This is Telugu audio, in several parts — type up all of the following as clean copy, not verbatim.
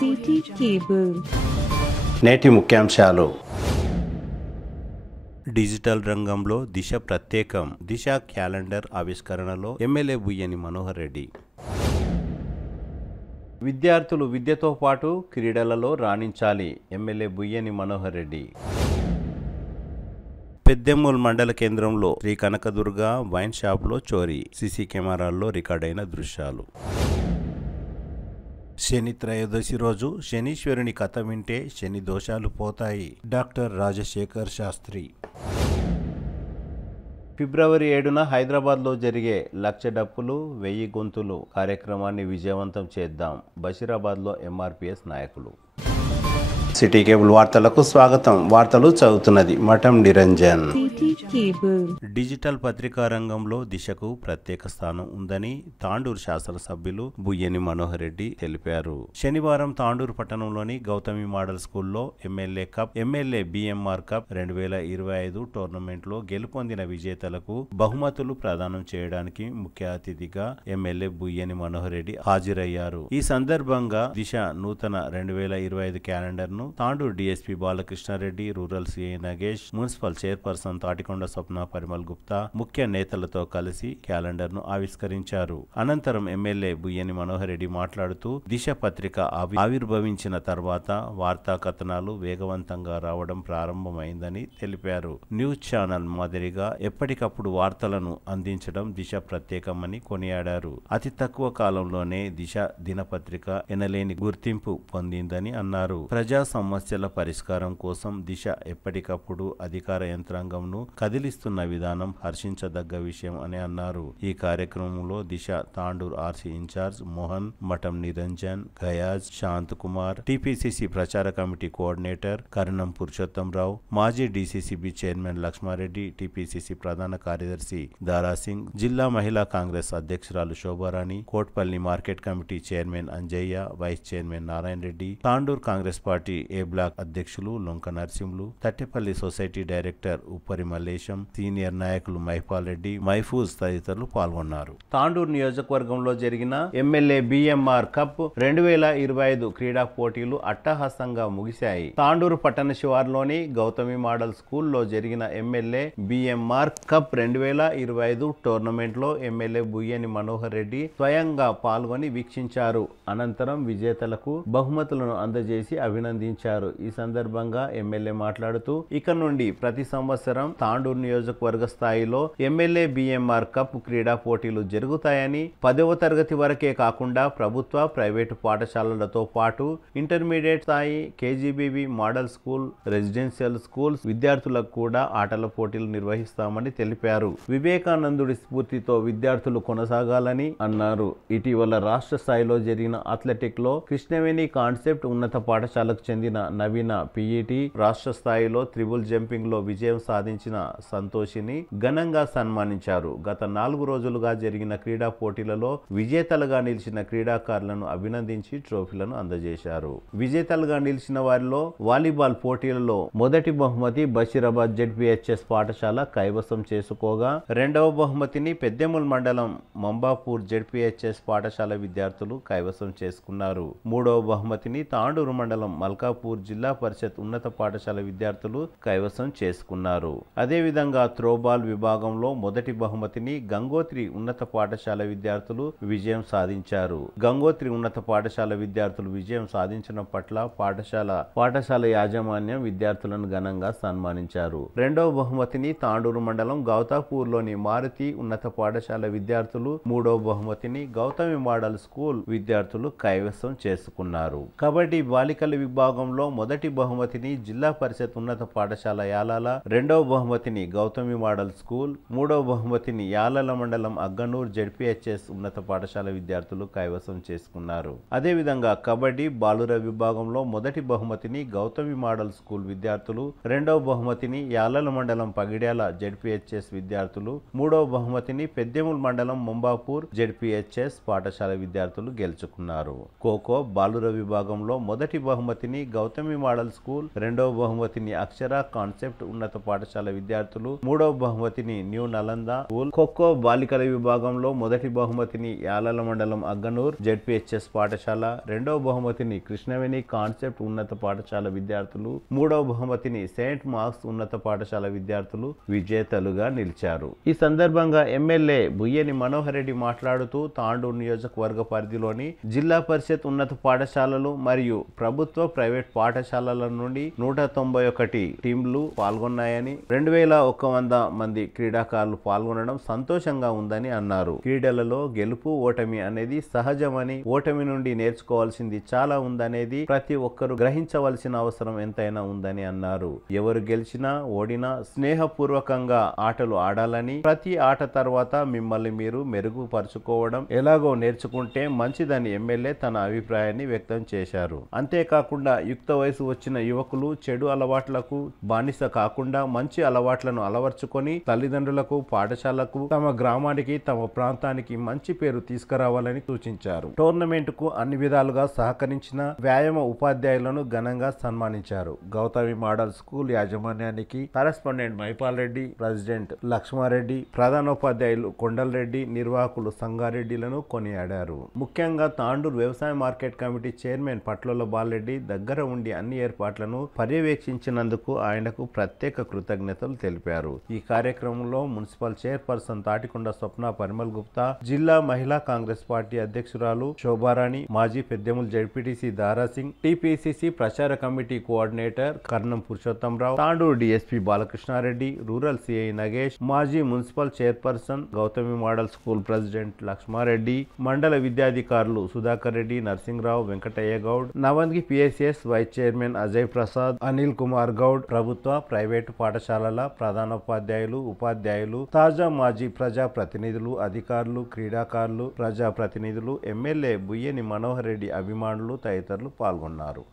City cable. నేటి ముఖ్యాంశాలు. డిజిటల్ రంగంలో దిశ ప్రత్యేకం. దిశ క్యాలెండర్ ఆవిష్కరణలో ఎమ్మెల్యే బుయ్యని మనోహర్ రెడ్డి. విద్యార్థులు విద్యతో పాటు క్రీడలలో రాణించాలి. ఎమ్మెల్యే బుయ్యని మనోహర్ రెడ్డి. పెద్దెమ్మూల్ మండల కేంద్రంలో శ్రీ కనకదుర్గ వైన్ షాప్లో చోరీ. సీసీ కెమెరాల్లో రికార్డైన దృశ్యాలు. శని త్రయోదశి రోజు శనీశ్వరుని కథ వింటే శని దోషాలు పోతాయి. డాక్టర్ రాజశేఖర్ శాస్త్రి. ఫిబ్రవరి 7న హైదరాబాద్లో జరిగే 1,00,000 డప్పులు 1000 గొంతులు కార్యక్రమాన్ని విజయవంతం చేద్దాం. బషీరాబాద్లో ఎంఆర్పీఎస్ నాయకులు. సిటీ కేబుల్ వార్తలకు స్వాగతం. వార్తలు చదువుతున్నది మఠం నిరంజన్. డిజిటల్ పత్రికా రంగంలో దిశకు ప్రత్యేక స్థానం ఉందని తాండూరు శాసనసభ్యులు బుయ్యని మనోహర్ రెడ్డి తెలిపారు. శనివారం తాండూరు పట్టణంలోని గౌతమి మోడల్ స్కూల్లో MLA cup, MLA BMR cup 2025 టోర్నమెంట్లో గెలుపొందిన విజేతలకు బహుమతులు ప్రదానం చేయడానికి ముఖ్య అతిథిగా ఎమ్మెల్యే బుయ్యని మనోహర్ రెడ్డి హాజరయ్యారు. ఈ సందర్భంగా దిశ నూతన 2025 క్యాలెండర్ ను Tandur DSP Balakrishna Reddy, rural CI Nagesh, municipal chairperson Tatikonda Swapna Parimal Gupta ముఖ్య నేతలతో కలిసి క్యాలెండర్ ను ఆవిష్కరించారు. అనంతరం ఎమ్మెల్యే బుయ్యని మనోహర్ రెడ్డి మాట్లాడుతూ దిశ పత్రిక ఆవిర్భవించిన తర్వాత వార్తా కథనాలు వేగవంతంగా రావడం ప్రారంభమైందని తెలిపారు. న్యూస్ ఛానల్ మాదిరిగా ఎప్పటికప్పుడు వార్తలను అందించడం దిశ ప్రత్యేకమని కొనియాడారు. అతి తక్కువ కాలంలోనే దిశ దినపత్రిక ఎనలేని గుర్తింపు పొందిందని అన్నారు. ప్రజా సమస్యల పరిష్కారం కోసం దిశ ఎప్పటికప్పుడు అధికార యంత్రాంగంను కదిలిస్తున్న విధానం హర్షించదగ్గ విషయం అని అన్నారు. ఈ కార్యక్రమంలో దిశ తాండూర్ ఆర్సీ ఇన్ఛార్జ్ మోహన్, మఠం నిరంజన్, గయాజ్, శాంత్ కుమార్, టీపీసీసీ ప్రచార కమిటీ కోఆర్డినేటర్ కరణం పురుషోత్తంరావు, మాజీ డీసీసీబీ చైర్మన్ లక్ష్మారెడ్డి, టీపీసీసీ ప్రధాన కార్యదర్శి దారాసింగ్, జిల్లా మహిళా కాంగ్రెస్ అధ్యక్షురాలు Shobharani, Kotpally market committee chairman Anjaiah, vice chairman Narayana Reddy, Tandur Congress party A block అధ్యక్షులు Lonka Narasimhulu, Tattepally society director Uppari Mallesham, senior నాయకులు మైపాల్ రెడ్డి, మైఫూజ్ తదితరులు పాల్గొన్నారు. తాండూరు నియోజకవర్గంలో జరిగిన ఎమ్మెల్యే బిఎంఆర్ కప్ 2025 క్రీడా పోటీలు అట్టహాసంగా ముగిశాయి. తాండూరు పట్టణ శివార్లోని గౌతమి మోడల్ స్కూల్లో జరిగిన ఎమ్మెల్యే బిఎంఆర్ కప్ 2025 టోర్నమెంట్ లో ఎమ్మెల్యే బుయ్యని మనోహర్ రెడ్డి స్వయంగా పాల్గొని వీక్షించారు. అనంతరం విజేతలకు బహుమతులను అందజేసి అభినందించారు. ఈ సందర్భంగా ఎమ్మెల్యే మాట్లాడుతూ ఇక నుండి ప్రతి సంవత్సరం తాండూరు నియోజకవర్గ స్థాయిలో ఎమ్మెల్యే బిఎంఆర్ కప్ క్రీడా పోటీలు జరుగుతాయని, 10వ తరగతి వరకే కాకుండా ప్రభుత్వ, ప్రైవేటు పాఠశాలలతో పాటు ఇంటర్మీడియట్ స్థాయి, KGBV model school, residential schools విద్యార్థులకు కూడా ఆటల పోటీలు నిర్వహిస్తామని తెలిపారు. వివేకానందుడి స్ఫూర్తితో విద్యార్థులు కొనసాగాలని అన్నారు. ఇటీవల రాష్ట్ర స్థాయిలో జరిగిన అథ్లెటిక్ లో కృష్ణవేణి కాన్సెప్ట్ ఉన్నత పాఠశాలకు చెందిన నవీన పీఈటీ, రాష్ట్ర స్థాయిలో త్రిబుల్ జంపింగ్ లో విజయం సాధించిన సంతోషిని ఘనంగా సన్మానించారు. గత 4 రోజులుగా జరిగిన క్రీడా పోటీలలో విజేతలుగా నిలిచిన క్రీడాకారులను అభినందించి ట్రోఫీలను అందజేశారు. విజేతలుగా నిలిచిన వారిలో వాలీబాల్ పోటీలలో మొదటి బహుమతి బషీరాబాద్ జెడ్పీహెచ్ఎస్ పాఠశాల కైవసం చేసుకోగా, 2వ బహుమతిని పెద్దెమ్మూల్ మండలం మంబాపూర్ జెడ్పీహెచ్ఎస్ పాఠశాల విద్యార్థులు కైవసం చేసుకున్నారు. 3వ బహుమతిని తాండూరు మండలం మల్కాపూర్ జిల్లా పరిషత్ ఉన్నత పాఠశాల విద్యార్థులు కైవసం చేసుకున్నారు. అదేవిధంగా త్రోబాల్ విభాగంలో మొదటి బహుమతిని గంగోత్రి ఉన్నత పాఠశాల విద్యార్థులు విజయం సాధించారు. గంగోత్రి ఉన్నత పాఠశాల విద్యార్థులు విజయం సాధించడం పట్ల పాఠశాల యాజమాన్యం విద్యార్థులను ఘనంగా సన్మానించారు. 2వ బహుమతిని తాండూరు మండలం గౌతాపూర్లోని మారుతి ఉన్నత పాఠశాల విద్యార్థులు, 3వ బహుమతిని గౌతమి మోడల్ స్కూల్ విద్యార్థులు కైవసం చేసుకున్నారు. కబడ్డీ బాలికల విభాగంలో మొదటి బహుమతిని జిల్లా పరిషత్ ఉన్నత పాఠశాల యాలాల, 2వ బహుమతిని గౌతమి మోడల్ స్కూల్, 3వ బహుమతిని యాలల మండలం అగ్గనూర్ జెడ్పీహెచ్ఎస్ ఉన్నత పాఠశాల విద్యార్థులు కైవసం చేసుకున్నారు. అదేవిధంగా కబడ్డీ బాలుర విభాగంలో మొదటి బహుమతిని గౌతమి మోడల్ స్కూల్ విద్యార్థులు, 2వ బహుమతిని యాలల మండలం పగిడ్యాల జెడ్పీహెచ్ఎస్ విద్యార్థులు, 3వ బహుమతిని పెద్దెమ్మూల్ మండలం ముంబాపూర్ జెడ్పీహెచ్ఎస్ పాఠశాల విద్యార్థులు గెలుచుకున్నారు. ఖోఖో బాలుర విభాగంలో మొదటి బహుమతిని గౌతమి మోడల్ స్కూల్, రెండవ బహుమతిని అక్షర కాన్సెప్ట్ ఉన్నత పాఠశాల విద్యార్థులు, మూడవ బహుమతిని న్యూ నలంద స్కూల్, ఖోఖో బాలికల విభాగంలో మొదటి బహుమతిని యాలల మండలం అగ్గనూర్ జెడ్పీహెచ్ఎస్ పాఠశాల, రెండవ బహుమతిని కృష్ణవేణి కాన్సెప్ట్ ఉన్నత పాఠశాల విద్యార్థులు, మూడవ బహుమతిని సెయింట్ మార్క్స్ ఉన్నత పాఠశాల విద్యార్థులు విజేతలుగా నిలిచారు. ఈ సందర్భంగా ఎమ్మెల్యే బుయ్యని మనోహర్ రెడ్డి మాట్లాడుతూ తాండూరు నియోజకవర్గ పరిధిలోని జిల్లా పరిషత్ ఉన్నత పాఠశాలలు మరియు ప్రభుత్వ ప్రైవేట్ పాఠశాలల నుండి 191 టీంలు పాల్గొన్నాయని, 2100 మంది క్రీడాకారులు పాల్గొనడం సంతోషంగా ఉందని అన్నారు. క్రీడలలో గెలుపు ఓటమి అనేది సహజమని, ఓటమి నుండి నేర్చుకోవాల్సింది చాలా ఉందనేది ప్రతి ఒక్కరూ గ్రహించవలసిన అవసరం ఎంతైనా ఉందని అన్నారు. ఎవరు గెలిచినా ఓడినా స్నేహపూర్వకంగా ఆటలు ఆడాలని, ప్రతి ఆట తర్వాత మిమ్మల్ని మీరు మెరుగుపరుచుకోవడం ఎలాగో నేర్చుకుంటే మంచిదని ఎమ్మెల్యే తన అభిప్రాయాన్ని వ్యక్తం చేశారు. అంతేకాకుండా యుక్త వయసు వచ్చిన యువకులు చెడు అలవాట్లకు బానిస కాకుండా మంచి అలవాట్లను అలవర్చుకొని తల్లిదండ్రులకు, పాఠశాలకు, తమ గ్రామానికి, తమ ప్రాంతానికి మంచి పేరు తీసుకురావాలని సూచించారు. టోర్నమెంట్ కు అన్ని విధాలుగా సహకరించిన వ్యాయామ ఉపాధ్యాయులను ఘనంగా సన్మానించారు. గౌతమి మోడల్ స్కూల్ యాజమాన్యానికి కరెస్పాండెంట్ మైపాల్ రెడ్డి, ప్రెసిడెంట్ లక్ష్మారెడ్డి, ప్రధానోపాధ్యాయులు కొండల్ రెడ్డి, నిర్వాహకులు సంగారెడ్డిలను కొనియాడారు. ముఖ్యంగా తాండూరు వ్యవసాయ market committee chairman Patlola Bala Reddy దగ్గర ఉండి అన్ని ఏర్పాట్లను పర్యవేక్షించినందుకు ఆయనకు ప్రత్యేక కృతజ్ఞతలు తెలిపారు. ఈ కార్యక్రమంలో మున్సిపల్ చైర్పర్సన్ తాటికొండ స్వప్న పరిమల్ గుప్తా, జిల్లా మహిళా కాంగ్రెస్ పార్టీ అధ్యక్షురాలు శోభారాణి, మాజీ పెద్దెముల్ జెడ్పీటీసీ దారాసింగ్, టీపీసీసీ ప్రచార committee coordinator Karnam Purushottam Rao, Tandur DSP Balakrishna Reddy, rural CI Nagesh, మాజీ municipal chairperson Gautami model school president Laxma Reddy, మండల విద్యాధికారులు Sudhakar Reddy, Narsing Rao, Venkataiah Goud, Navangi PSS vice chairman Ajay Prasad, Anil Kumar Goud, ప్రభుత్వ ప్రైవేటు పాఠశాలల ప్రధానోపాధ్యాయులు, ఉపాధ్యాయులు, తాజా మాజీ ప్రజా ప్రతినిధులు, అధికారులు, క్రీడాకారులు, ప్రజా ప్రతినిధులు, ఎమ్మెల్యే బుయ్యని మనోహర్ రెడ్డి అభిమానులు తదితరులు పాల్గొన్నారు.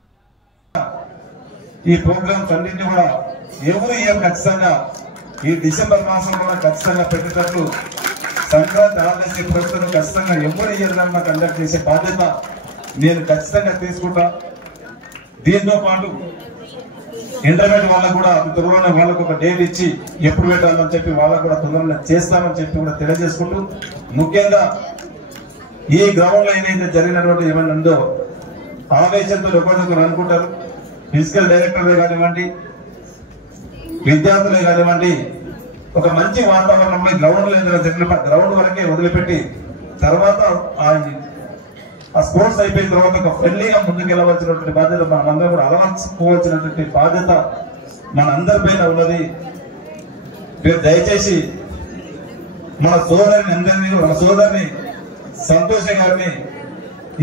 ఈ ప్రోగ్రామ్స్ అన్నింటినీ కూడా ఎవరు ఖచ్చితంగా ఈ డిసెంబర్ మాసంలో ఖచ్చితంగా పెట్టేటట్లు సంక్రాంతి హాలిడేస్ ఎప్పుడు ఖచ్చితంగా ఎవరు ఇయ్యాలని కండక్ట్ చేసే బాధ్యత నేను ఖచ్చితంగా తీసుకుంటా. దీంతో పాటు ఇంటర్మీడియట్ వాళ్ళకు కూడా త్వరలోనే వాళ్ళకు ఒక డేట్ ఇచ్చి ఎప్పుడు పెట్టాలని చెప్పి వాళ్ళకు కూడా తొందరగా చేస్తామని చెప్పి కూడా తెలియజేసుకుంటూ, ముఖ్యంగా ఈ గ్రౌండ్ లో ఏదైతే జరిగినటువంటి ఏమైనా ఉందో ఆవేశంతో ఒకరికొకరు అనుకుంటారు. ఫిజికల్ డైరెక్టర్లే కానివ్వండి, విద్యార్థులే కానివ్వండి, ఒక మంచి వాతావరణంలో గ్రౌండ్ వరకే వదిలిపెట్టి తర్వాత ఆ స్పోర్ట్స్ అయిపోయిన తర్వాత ఒక ఫ్రెండ్లీగా ముందుకు వెళ్ళవలసినటువంటి బాధ్యత మనందరం కూడా అలవర్చుకోవాల్సినటువంటి బాధ్యత మనందరి పైన ఉన్నది. మీరు దయచేసి మన సోదరిని సంతోష్ గారిని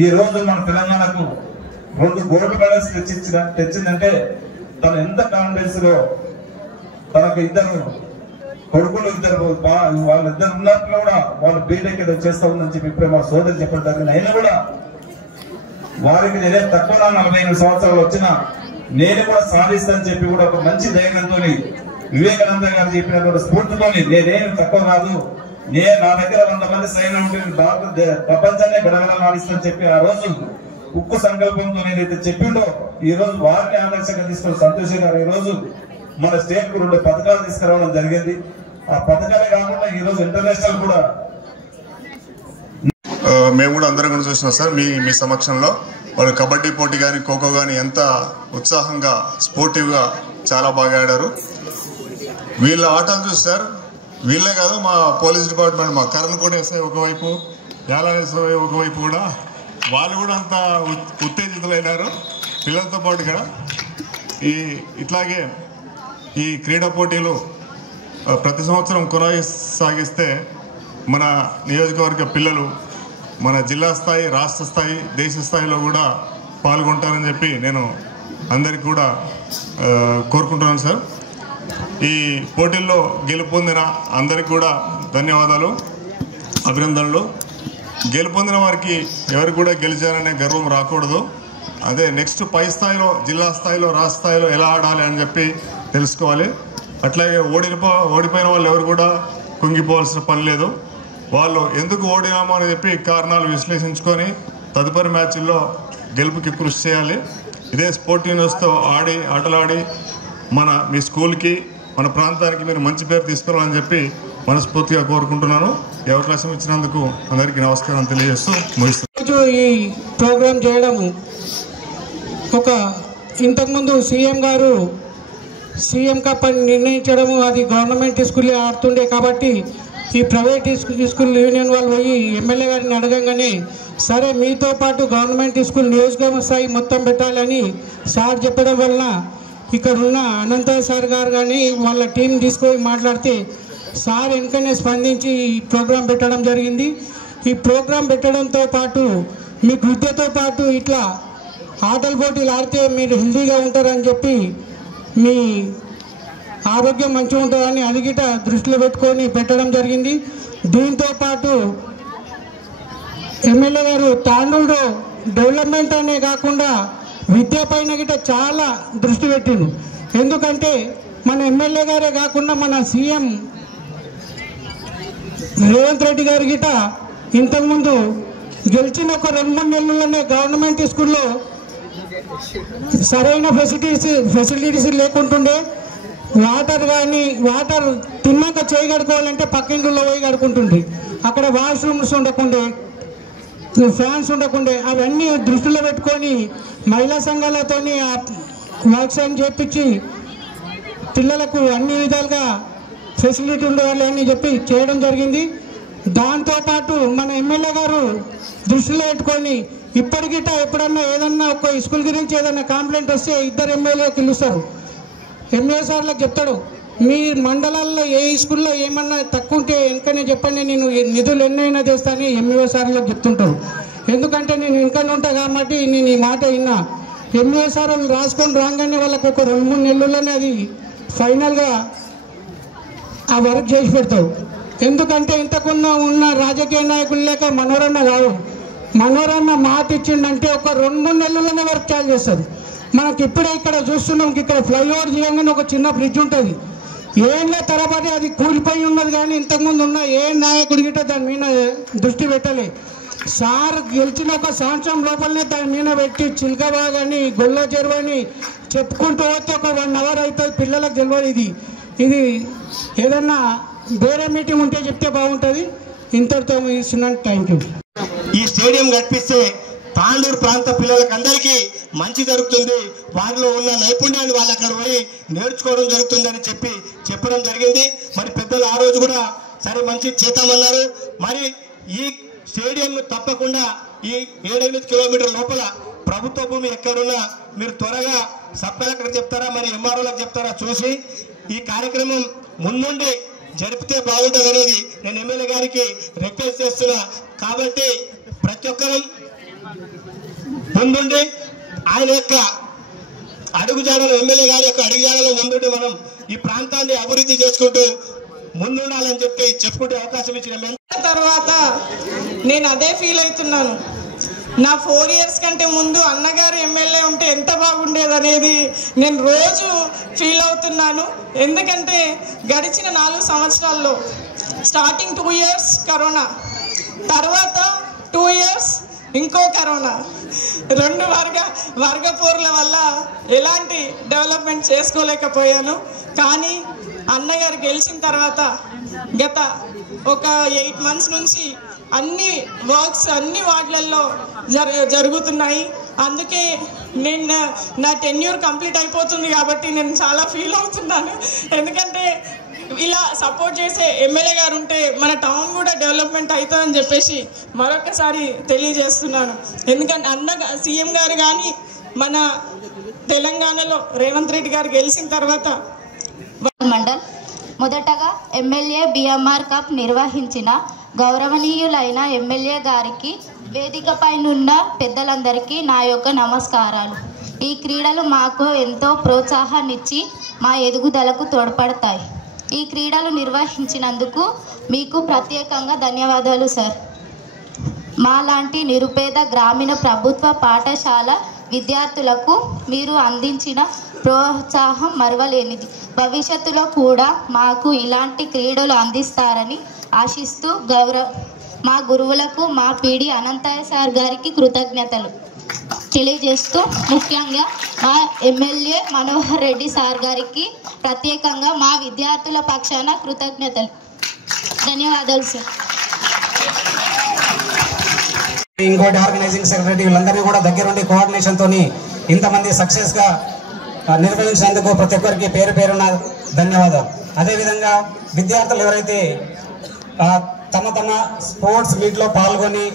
ఈ రోజు మన తెలంగాణకు 2 గోల్డ్ మెడల్స్ తెచ్చిందంటే తను ఎంత కాన్ఫిడెన్స్ లో, తనకు 2 కొడుకులు, వాళ్ళిద్దరు ఉన్నప్పుడు కూడా వాళ్ళు బీటెక్ ఏదో చేస్తా ఉందని చెప్పి ఇప్పుడే మా సోదరు చెప్పడం. అయినా కూడా వారికి నేనే తక్కువ 45 సంవత్సరాలు వచ్చినా నేను కూడా సాధిస్తానని చెప్పి కూడా ఒక మంచి ధైర్యంతో వివేకానంద గారు చెప్పినటువంటి స్ఫూర్తితో నేనేం తక్కువ కాదు, నా దగ్గర 100 మంది సైన్యం ఉంటే ప్రపంచాన్ని గడగడలాడిస్తానని చెప్పి ఆ రోజు ఉక్కు సంకల్పంతో నేనైతే చెప్పిండో ఈ రోజు వారిని ఆదర్శంగా తీసుకున్న సంతోష్ గారు ఈ రోజు మన స్టేట్ కు 2 పథకాలు తీసుకురావడం జరిగింది. ఆ పథకాలే కాకుండా ఈ రోజు ఇంటర్నేషనల్ కూడా మేము కూడా అందరం కూడా చూసినాం సార్. మీ సమక్షంలో వాళ్ళు కబడ్డీ పోటీ కానీ, ఖోఖో కానీ ఎంత ఉత్సాహంగా స్పోర్టివ్గా చాలా బాగా ఆడారు. వీళ్ళ ఆటలు చూసి సార్, వీళ్ళే కాదు మా పోలీస్ డిపార్ట్మెంట్, మా కరణ్కోట ఎస్ఐ ఒకవైపు, యాలా ఎస్ఐ ఒకవైపు కూడా వాళ్ళు కూడా అంత ఉత్తేజితులైనారు పిల్లలతో పాటు కూడా. ఇట్లాగే ఈ క్రీడా పోటీలు ప్రతి సంవత్సరం కొనసాగిస్తే మన నియోజకవర్గ పిల్లలు మన జిల్లా స్థాయి, రాష్ట్ర స్థాయి, దేశ స్థాయిలో కూడా పాల్గొంటారని చెప్పి నేను అందరికి కూడా కోరుకుంటున్నాను సార్. ఈ పోటీల్లో గెలుపొందిన అందరికి కూడా ధన్యవాదాలు, అభినందనలు. గెలుపొందిన వారికి ఎవరికి కూడా గెలిచారనే గర్వం రాకూడదు. అదే నెక్స్ట్ పై స్థాయిలో, జిల్లా స్థాయిలో, రాష్ట్ర స్థాయిలో ఎలా ఆడాలి అని చెప్పి తెలుసుకోవాలి. అట్లాగే ఓడిపోయిన వాళ్ళు ఎవరు కూడా కుంగిపోవాల్సిన పని లేదు. వాళ్ళు ఎందుకు ఓడినామో అని చెప్పి కారణాలు విశ్లేషించుకొని తదుపరి మ్యాచ్ల్లో గెలుపుకి కృషి చేయాలి. ఇదే స్పోర్టివ్నెస్తో ఆటలాడి మీ స్కూల్కి మన ప్రాంతానికి మీరు మంచి పేరు తీసుకురావాలని చెప్పి మనస్ఫూర్తిగా కోరుకుంటున్నాను. ఈ అవకాశం ఇచ్చినందుకు అందరికీ నమస్కారం తెలియజేస్తూ ముగిస్తున్నాను. ఈ ప్రోగ్రాం చేయడం ఇంతకుముందు సీఎం కప్ అని నిర్ణయించడము అది గవర్నమెంట్ స్కూల్లో ఆడుతుండే కాబట్టి ఈ ప్రైవేట్ స్కూల్ యూనియన్ వాళ్ళు పోయి ఎమ్మెల్యే గారిని అడగంగానే సరే మీతో పాటు గవర్నమెంట్ స్కూల్ నియోజకవర్గ స్థాయి మొత్తం పెట్టాలని సార్ చెప్పడం వలన ఇక్కడ ఉన్న అనంత సార్ గారు కానీ వాళ్ళ టీం తీసుకొని మాట్లాడితే సార్ వెనుకనే స్పందించి ఈ ప్రోగ్రాం పెట్టడం జరిగింది. ఈ ప్రోగ్రాం పెట్టడంతో పాటు మీ విద్యతో పాటు ఇట్లా ఆటల పోటీలు ఆడితే మీరు హెల్తీగా ఉంటారని చెప్పి మీ ఆరోగ్యం మంచిగా ఉంటుందని అది గిట దృష్టిలో పెట్టుకొని పెట్టడం జరిగింది. దీంతో పాటు ఎమ్మెల్యే గారు తాండూరులో డెవలప్మెంట్ అనే కాకుండా విద్య పైన గిట చాలా దృష్టి పెట్టిండు. ఎందుకంటే మన ఎమ్మెల్యే గారే కాకుండా మన సీఎం రేవంత్ రెడ్డి గారి గిట ఇంతకుముందు గెలిచిన ఒక 2-3 నెలల్లోనే గవర్నమెంట్ స్కూల్లో సరైన ఫెసిలిటీస్ లేకుంటుండే. వాటర్ తిన్నాక చేయి కడుకోవాలంటే పక్కింట్లో పోయి కడుకుంటుండే. అక్కడ వాష్రూమ్స్ ఉండకుండే, ఫ్యాన్స్ ఉండకుండే. అవన్నీ దృష్టిలో పెట్టుకొని మహిళా సంఘాలతో వ్యాక్సిన్ చేయించి పిల్లలకు అన్ని విధాలుగా ఫెసిలిటీ ఉండాలి అని చెప్పి చేయడం జరిగింది. దాంతోపాటు మన ఎమ్మెల్యే గారు దృష్టిలో పెట్టుకొని ఇప్పటికిట ఎప్పుడన్నా ఏదన్నా ఒక స్కూల్ గురించి ఏదన్నా కంప్లైంట్ వస్తే 2 ఎమ్మెల్యే పిలుస్తారు. ఎంఏ సార్లకు చెప్తాడు మీ మండలాల్లో ఏ స్కూల్లో ఏమన్నా తక్కువ ఉంటే వెనుకనే చెప్పండి, నేను నిధులు ఎన్నైనా చేస్తానని ఎంఏ సార్లకు చెప్తుంటారు. ఎందుకంటే నేను వెనుకనే ఉంటా కాబట్టి నేను ఈ మాట విన్నా. ఎంఏ సార్లు రాసుకొని రాగానే వాళ్ళకు ఒక 2-3 నెలల్లోనే అది ఫైనల్గా ఆ వర్క్ చేసి పెడతారు. ఎందుకంటే ఇంతకున్న ఉన్న రాజకీయ నాయకులు లేక మనోరమ కాదు. మనోరమ మాట ఇచ్చిందంటే ఒక 2-3 నెలల్లోనే వర్క్ చాలు చేస్తారు. మనకి ఇప్పుడే ఇక్కడ చూస్తున్నాం, ఇక్కడ ఫ్లైఓవర్ చేయగానే ఒక చిన్న బ్రిడ్జ్ ఉంటుంది. ఏళ్ళ తరబడి అది కూలిపోయి ఉన్నది, కానీ ఇంతకుముందు ఉన్న ఏ నాయకుడి గిట్ట దాని మీద దృష్టి పెట్టలే. సార్ గెలిచిన ఒక సంవత్సరం లోపలనే దాని మీద పెట్టి చిల్కబాగ్ అని గొల్ల చెరువు అని చెప్పుకుంటూ పోతే ఒక 1 అవర్ అవుతుంది. పిల్లలకు తెలియదు. ఇది ఏదన్నా వేరే మీటింగ్ ఉంటే చెప్తే బాగుంటుంది. ఇంతటితో ఇస్తున్నాను. Thank you. ఈ స్టేడియం కట్టిస్తే తాండూరు ప్రాంత పిల్లలకు అందరికీ మంచి జరుగుతుంది, వారిలో ఉన్న నైపుణ్యాన్ని వాళ్ళు అక్కడ పోయి నేర్చుకోవడం జరుగుతుందని చెప్పడం జరిగింది. మరి పెద్దలు ఆ రోజు కూడా సరే మంచి చేద్దామన్నారు. మరి ఈ స్టేడియం తప్పకుండా ఈ 7-8 కిలోమీటర్ల లోపల ప్రభుత్వ భూమి ఎక్కడున్నా మీరు త్వరగా సబ్ కలెక్టర్ చెప్తారా, మరి ఎంఆర్ఓలకు చెప్తారా చూసి ఈ కార్యక్రమం ముందుండి జరిపితే బాగుంటుంది అనేది నేను ఎమ్మెల్యే గారికి రిక్వెస్ట్ చేస్తున్నా. కాబట్టి ప్రతి ఒక్కరూ ముందుండి ఆయన యొక్క అడుగుజాడలో, ఎమ్మెల్యే గారి యొక్క అడుగుజాడలో ముందుండి మనం ఈ ప్రాంతాన్ని అభివృద్ధి చేసుకుంటూ ముందుండాలని చెప్పుకుంటే అవకాశం ఇచ్చిన తర్వాత నేను అదే ఫీల్ అవుతున్నాను. నా 4 ఇయర్స్ కంటే ముందు అన్నగారు ఎమ్మెల్యే ఉంటే ఎంత బాగుండేది అనేది నేను రోజు ఫీల్ అవుతున్నాను. ఎందుకంటే గడిచిన 4 సంవత్సరాల్లో స్టార్టింగ్ 2 ఇయర్స్ కరోనా, తర్వాత 2 ఇయర్స్ ఇంకో కరోనా, 2 వర్గ పోర్ల వల్ల ఎలాంటి డెవలప్మెంట్ చేసుకోలేకపోయాను. కానీ అన్నగారు గెలిచిన తర్వాత గత ఒక 8 మంత్స్ నుంచి అన్ని వర్క్స్ అన్ని వార్డులలో జరుగుతున్నాయి. అందుకే నేను నా టెన్యూర్ కంప్లీట్ అయిపోతుంది కాబట్టి నేను చాలా ఫీల్ అవుతున్నాను. ఎందుకంటే ఇలా సపోర్ట్ చేసే ఎమ్మెల్యే గారు ఉంటే మన టౌన్ కూడా డెవలప్మెంట్ అవుతుందని చెప్పేసి మరొకసారి తెలియజేస్తున్నాను. ఎందుకంటే సీఎం గారు కానీ మన తెలంగాణలో రేవంత్ రెడ్డి గారు గెలిచిన తర్వాత మండల్ మొదటగా ఎమ్మెల్యే బిఎంఆర్ కప్ నిర్వహించిన గౌరవనీయులైన ఎమ్మెల్యే గారికి, వేదికపైనున్న పెద్దలందరికీ నా యొక్క నమస్కారాలు. ఈ క్రీడలు మాకు ఎంతో ప్రోత్సాహాన్నిచ్చి మా ఎదుగుదలకు తోడ్పడతాయి. ఈ క్రీడలు నిర్వహించినందుకు మీకు ప్రత్యేకంగా ధన్యవాదాలు సార్. మాలాంటి నిరుపేద గ్రామీణ ప్రభుత్వ పాఠశాల విద్యార్థులకు మీరు అందించిన ప్రోత్సాహం మరువలేనిది. భవిష్యత్తులో కూడా మాకు ఇలాంటి క్రీడలు అందిస్తారని ఆశిస్తూ మా గురువులకు, మా పీడి అనంతయ్య సార్ గారికి కృతజ్ఞతలు. తెలియజేస్తూ ముఖ్యంగా మా ఎమ్మెల్యే మనోహర్ రెడ్డి సార్ గారికి ప్రత్యేకంగా మా విద్యార్థుల పక్షాన కృతజ్ఞతలు. ధన్యవాదాలు సార్. ఇంకోటి ఆర్గనైజింగ్ సెక్రటరీ వీళ్ళందరినీ కూడా దగ్గరుండి కోఆర్డినేషన్ తోని ఇంతమంది సక్సెస్ గా నిర్వహించినందుకు ప్రతి ఒక్కరికి పేరు పేరున ధన్యవాదాలు. అదేవిధంగా విద్యార్థులు ఎవరైతే తమ స్పోర్ట్స్ మీట్ లో పాల్గొని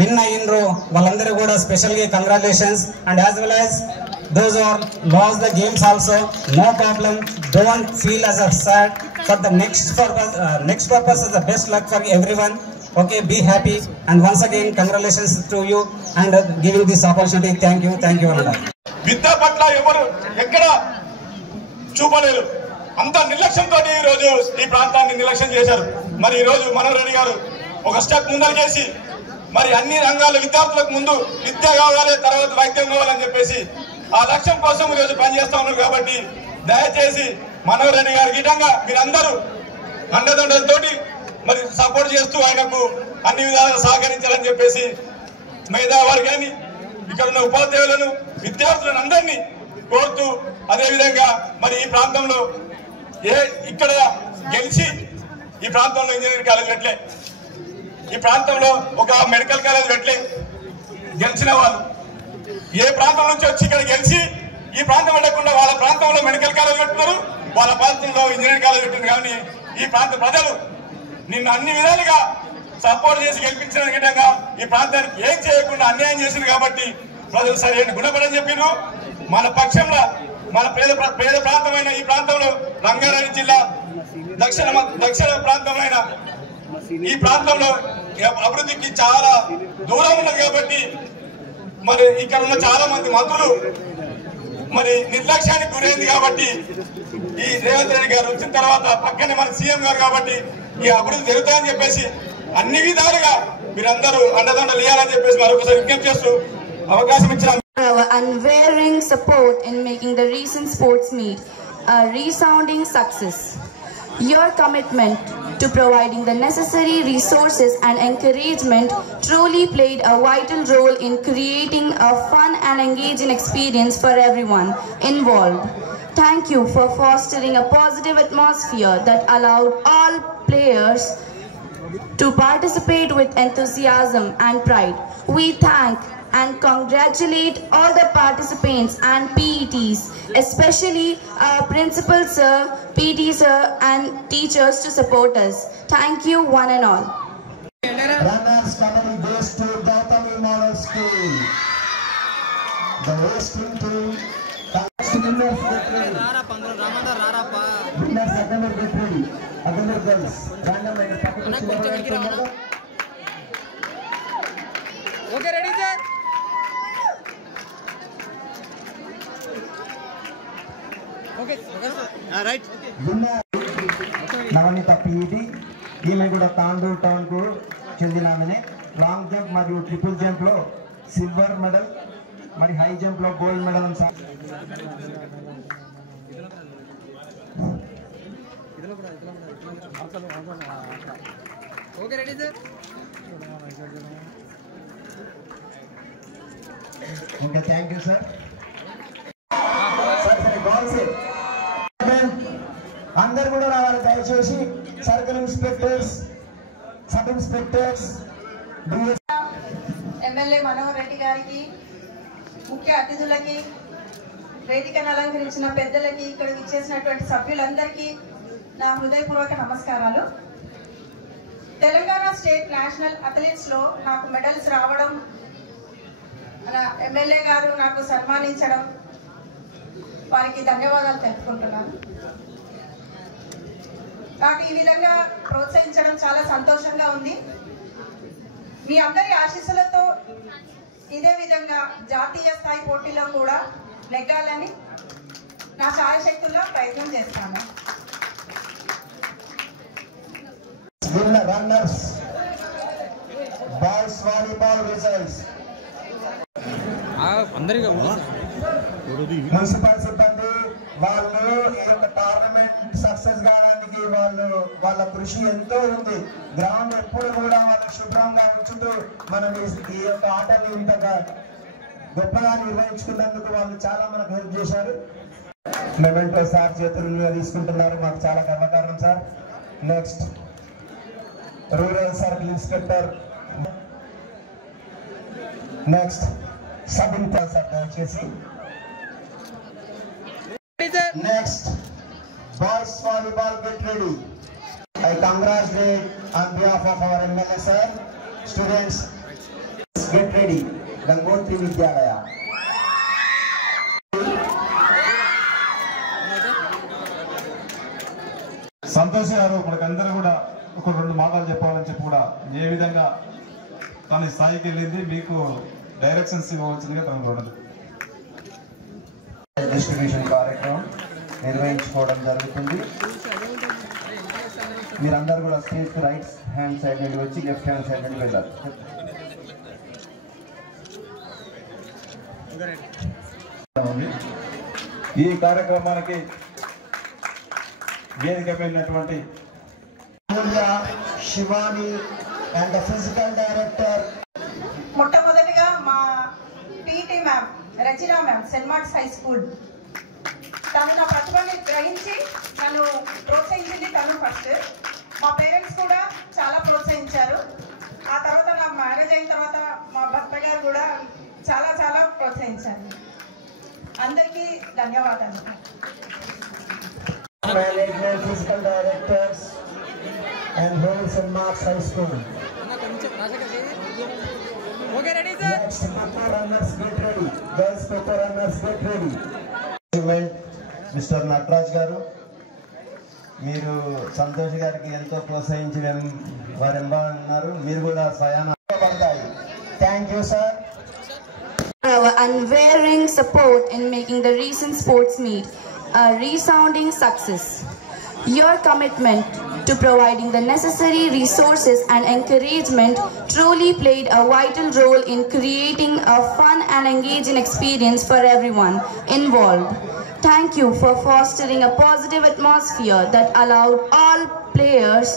విన్ అయ్యిండ్రో వాళ్ళందరూ కూడా స్పెషల్గా congratulations. And as well as those who are lost the games also, no problem, don't feel as a sad. For the next purpose is the best luck for everyone. Okay, be happy, and once again congratulations to you and giving this opportunity. Thank you another. విద్య పట్ల ఎవరు ఎక్కడ చూపలేరు, అంత నిర్లక్ష్యంతో ఈ రోజు ఈ ప్రాంతాన్ని నిర్లక్ష్యం చేశారు. మరి ఈ రోజు మనోహర్ రెడ్డి గారు ఒక స్టెప్ ముందరికేసి మరి అన్ని రంగాల విద్యార్థులకు ముందు విద్య కావాలి, తర్వాత వైద్యం కావాలని చెప్పేసి ఆ లక్ష్యం కోసం ఈరోజు పనిచేస్తా ఉన్నారు. కాబట్టి దయచేసి మనోహర్ రెడ్డి గారి గిటంగా మీరందరూ అండదండలతోటి మరి సపోర్ట్ చేస్తూ ఆయనకు అన్ని విధాలుగా సహకరించాలని చెప్పేసి మేధావారు కానీ ఇక్కడ ఉన్న ఉపాధ్యాయులను విద్యార్థులను అందరినీ కోరుతూ, అదేవిధంగా మరి ఈ ప్రాంతంలో ఇక్కడ గెలిచి ఈ ప్రాంతంలో ఇంజనీరింగ్ కాలేజ్ పెట్టలే, ఈ ప్రాంతంలో ఒక మెడికల్ కాలేజ్ పెట్టలే. గెలిచిన వాళ్ళు ఏ ప్రాంతం నుంచి వచ్చి ఇక్కడ గెలిచి ఈ ప్రాంతం పెట్టకుండా వాళ్ళ ప్రాంతంలో మెడికల్ కాలేజ్ పెట్టుకున్నారు, వాళ్ళ ప్రాంతంలో ఇంజనీరింగ్ కాలేజ్ పెట్టింది. కానీ ఈ ప్రాంత ప్రజలు నిన్ను అన్ని విధాలుగా సపోర్ట్ చేసి గెలిపించిన విధంగా ఈ ప్రాంతానికి ఏం చేయకుండా అన్యాయం చేసింది. కాబట్టి ప్రజలు సరైన గుణపడని చెప్పారు. మన పక్షంలో మన పేద ప్రాంతమైన ఈ ప్రాంతంలో రంగారెడ్డి జిల్లా దక్షిణ ప్రాంతమైన ఈ ప్రాంతంలో అభివృద్ధికి చాలా దూరం ఉన్నది. కాబట్టి మరి ఇక్కడ ఉన్న చాలా మంది మంత్రులు మరి నిర్లక్ష్యానికి గురైంది. కాబట్టి ఈ రేవంత్ రెడ్డి గారు వచ్చిన తర్వాత పక్కనే మన సీఎం గారు కాబట్టి ఈ అభివృద్ధి జరుగుతాయని చెప్పేసి అన్ని విధాలుగా మీరందరూ అండదండలు ఇవ్వాలని చెప్పేసి మరొకసారి విజ్ఞప్తి చేస్తూ అవకాశం ఇచ్చిన unwavering support in making the recent sports meet a resounding success. Your commitment to providing the necessary resources and encouragement truly played a vital role in creating a fun and engaging experience for everyone involved. Thank you for fostering a positive atmosphere that allowed all players to participate with enthusiasm and pride. We thank and congratulate all the participants and PETs, especially our principal sir, PT sir and teachers to support us. Thank you one and all. Runners coming goes to Gautami Model School. The hosting team winners second get ready. Other girls random okay, ready sir? Okay, right. Navaneetha PED ఈమె కూడా తాండూరు టౌన్ కు చెందిన ఆమెనే. లాంగ్ జంప్ మరియు ట్రిపుల్ జంప్ లో సిల్వర్ మెడల్, మరి హై జంప్ లో gold medal. Okay, ready sir? Okay, thank you sir. అందరు కూడా రావాలి దయచేసి. Circle inspectors, sub inspectors, MLA Manohar Reddy గారికి, ముఖ్య అతిథులకి, వేదికను అలంకరించిన పెద్దలకి, ఇక్కడ ఇచ్చేసినటువంటి సభ్యులందరికీ నా హృదయపూర్వక నమస్కారాలు. తెలంగాణ స్టేట్ నేషనల్ అథ్లెట్స్లో నాకు మెడల్స్ రావడం, ఎమ్మెల్యే గారు నాకు సన్మానించడం, వారికి ధన్యవాదాలు తెలుపుకుంటున్నాను. నాకు ఈ విధంగా ప్రోత్సహించడం చాలా సంతోషంగా ఉంది. మీ అందరి ఆశీస్సులతో ఇదే విధంగా జాతీయ స్థాయి పోటీలో కూడా నెగ్గాలని నా శాయశక్తుల్లో ప్రయత్నం చేస్తాను. Runners boys volleyball results. Municipal సిబ్బంది వాళ్ళు ఈ యొక్క టోర్నమెంట్ సక్సెస్ కావడానికి వాళ్ళ కృషి ఎంతో ఉంది. గ్రౌండ్ ఎప్పుడు కూడా వాళ్ళు శుభ్రంగా ఉంచుతూ మనం ఈ యొక్క ఆటలు ఇంతగా గొప్పగా నిర్వహించుకున్నందుకు వాళ్ళు చాలా మనకు హెల్ప్ చేశారు. మెమెంటో సార్ చేతుల మీద తీసుకుంటున్నారు, మాకు చాలా గర్వకారణం sir. Next rural circle inspector, next sub inspector sir దయచేసి. Next boys volleyball get ready. I congratulate on behalf of our MLA sir. Students, get ready. Gangotri Vidyalaya. Santosh గారు మనకందరూ కూడా ఒక 2 మాటలు చెప్పాలని చెప్పి కూడా ఏ విధంగా తన స్థాయికి వెళ్ళింది మీకు డైరెక్షన్స్ ఇవ్వవలసిందిగా తనకు ఉండదు. డిస్ట్రిబ్యూషన్ కార్యక్రమం నిర్వహించుకోవడం జరుగుతుంది. మీరందరూ కూడా స్టేజ్ రైట్ హ్యాండ్ సైడ్ నుండి వచ్చి లెఫ్ట్ హ్యాండ్ సైడ్ నుండి వెళ్ళాలి. ఈ కార్యక్రమానికి వేదిక వెళ్ళినటువంటి శివాని అండ్ ఫిజికల్ డైరెక్టర్. మొట్టమొదటిగా మా PT ma'am Rachana ma'am Saint Mark's high school, తను నా ప్రతిభని గ్రహించి నన్ను ప్రోత్సహించింది. తను ఫస్ట్. మా పేరెంట్స్ కూడా చాలా ప్రోత్సహించారు. ఆ తర్వాత నా మ్యారేజ్ అయిన తర్వాత మా భర్త గారు కూడా చాలా చాలా ప్రోత్సహించారు. అందరికీ ధన్యవాదాలు. Management physical directors and whole Saint Mark's high school. Next, Coco runners get ready. Girls Coco runners get ready. Mister Nataraj గారు, మీరు సంతోష్ గారికి ఎంతో ప్రోత్సహించి వారు ఉన్నారు. మీరు కూడా స్వయాన పడతాయి. Thank you sir. Our unwavering support in making the recent sports meet a resounding success. Your commitment to providing the necessary resources and encouragement truly played a vital role in creating a fun and engaging experience for everyone involved. Thank you for fostering a positive atmosphere that allowed all players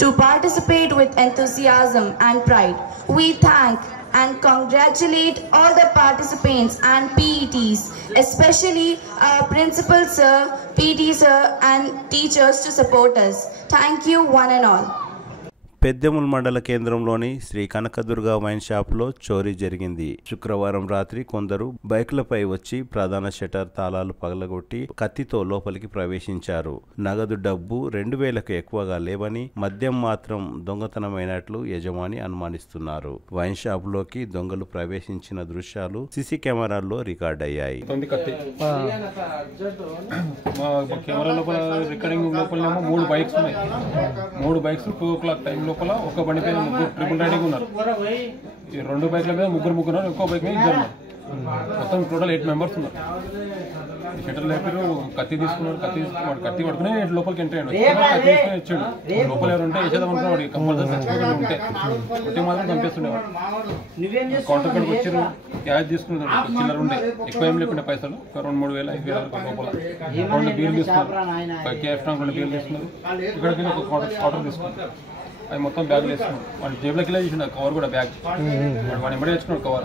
to participate with enthusiasm and pride. We thank and congratulate all the participants and PETs, especially our principal sir, PT sir and teachers to support us. Thank you one and all. Peddemul మండల కేంద్రంలోని శ్రీ కనకదుర్గ వైన్ షాప్లో చోరీ జరిగింది. శుక్రవారం రాత్రి కొందరు బైకులపై వచ్చి ప్రధాన షట్టర్ తాళాలు పగలగొట్టి కత్తితో లోపలికి ప్రవేశించారు. నగదు డబ్బు 2000కు ఎక్కువగా లేవని, మద్యం మాత్రం దొంగతనమైనట్లు యజమాని అనుమానిస్తున్నారు. వైన్ షాపులోకి దొంగలు ప్రవేశించిన దృశ్యాలు సీసీ కెమెరాల్లో రికార్డయ్యాయి. మూడు బైక్స్ 2 o'clock టైం లోపల ఒక బండి పైన ముగ్గురు ట్రిపుల్ రైడింగ్ ఉన్నారు. ఈ 2 బైక్ల మీద ముగ్గురు ఉన్నారు, ఇంకో బైక్ మీద 2 ఉన్నారు. మొత్తం టోటల్ 8 మెంబర్స్ ఉన్నారు. షటర్ లేపారు, కత్తి తీసుకున్నారు. కత్తి పడుకుని లోపలికి ఎంటర్ అయ్యాడు. కత్తి తీసుకుని ఇచ్చాడు. లోపల ఎవరు ఉంటే వేసేదాం అనుకున్నాడు. కంపల్సరీ చచ్చిపోకుండా ఉంటే ఒకటి మాత్రం చంపేస్తుండేవాడు. కౌంటర్ కాడికి వచ్చారు, క్యాష్ తీసుకున్నారు. చిల్లర ఉండే ఎక్కువ ఏం లేకుండా పైసలు 2,000, 3,000, 5,000 లోపల 2 బీర్లు తీసుకున్నారు. క్యాష్ ట్రాంక్ 2 బీర్లు తీసుకున్నారు. ఇక్కడికి ఒక క్వార్టర్ తీసుకున్నారు. అది మొత్తం బ్యాగ్ వేసుకున్నాడు. వాడు జేబులోకి వెళ్ళి చూసిన కవర్ కూడా బ్యాగ్ వాడు ఎంబడే తెచ్చుకున్నాడు కవర్.